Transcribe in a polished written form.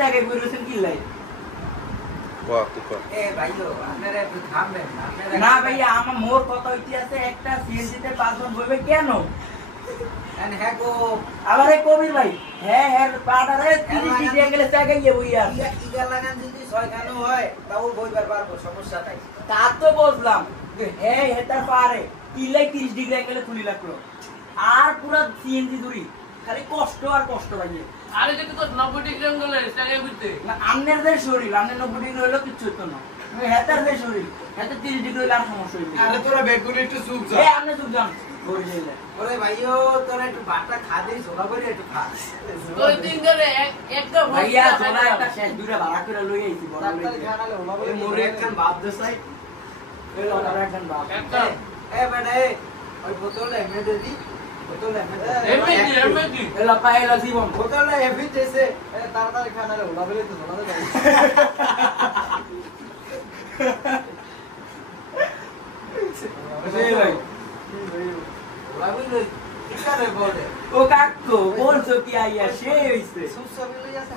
জায়গায় বলেছেন কি লাই না ভাইয়া আমার মোর কথা হইতে আছে একটা সিএনজিতে 5 জন বইবে কেন আবার এই কবির ভাই হ্যাঁ হ্যাঁ পাড়ারে 30 ডিগ্রি অ্যাঙ্গেলে জায়গায় গিয়ে বইয়া ইগা লাগান যদি 6 খানো হয় তাও বইবার পারবো সমস্যা নাই তা তো বুঝলাম যে হ্যাঁ হেতার পারে কিলাই 30 ডিগ্রি অ্যাঙ্গেলে তুলি লাগলো আর পুরো সিএনজি দূরি খালি কষ্ট আর কষ্ট ভাইয়া আরে দেখো তো 90 ডিগ্রি অ্যাঙ্গেলে জায়গায় ঘুরতে না আমনের যে শরীর আমনের 90 ডিগ্রি হলো কিচ্ছু হতো না হেতার যে শরীর হেতে 30 ডিগ্রি হলে আর সমস্যা হইবে আরে তোরা বেগুনি একটু চুপ যা এ আমনে চুপ যান ঘুরে যাইলে ওরে ভাইও তোরা একটু বাটা খা দেই সোনা করে একটু খা ওই তিন ধরে একটা ভাইয়া তোরা একটা শেষ দূরে ভাড়া করে লই আইছি বড় ডাক্তার লই খানালে ওলা এই মোরে একখান বাপ দেসাই ওই লটার একজন বাপ একটা এ বেটা ওই বোতলে এমএ দি বোতলে এমএডি এলা পাইলা জীবন বোতলে এফি দেছে এ তাড়াতাড়ি খানালে ওলা বলে তো সোনা দেয় এই ভাই ওলা বলে ইকারে বলে ও কাকু বলছো কি আইয়া সে হইছে সুসবিলে যাচ্ছে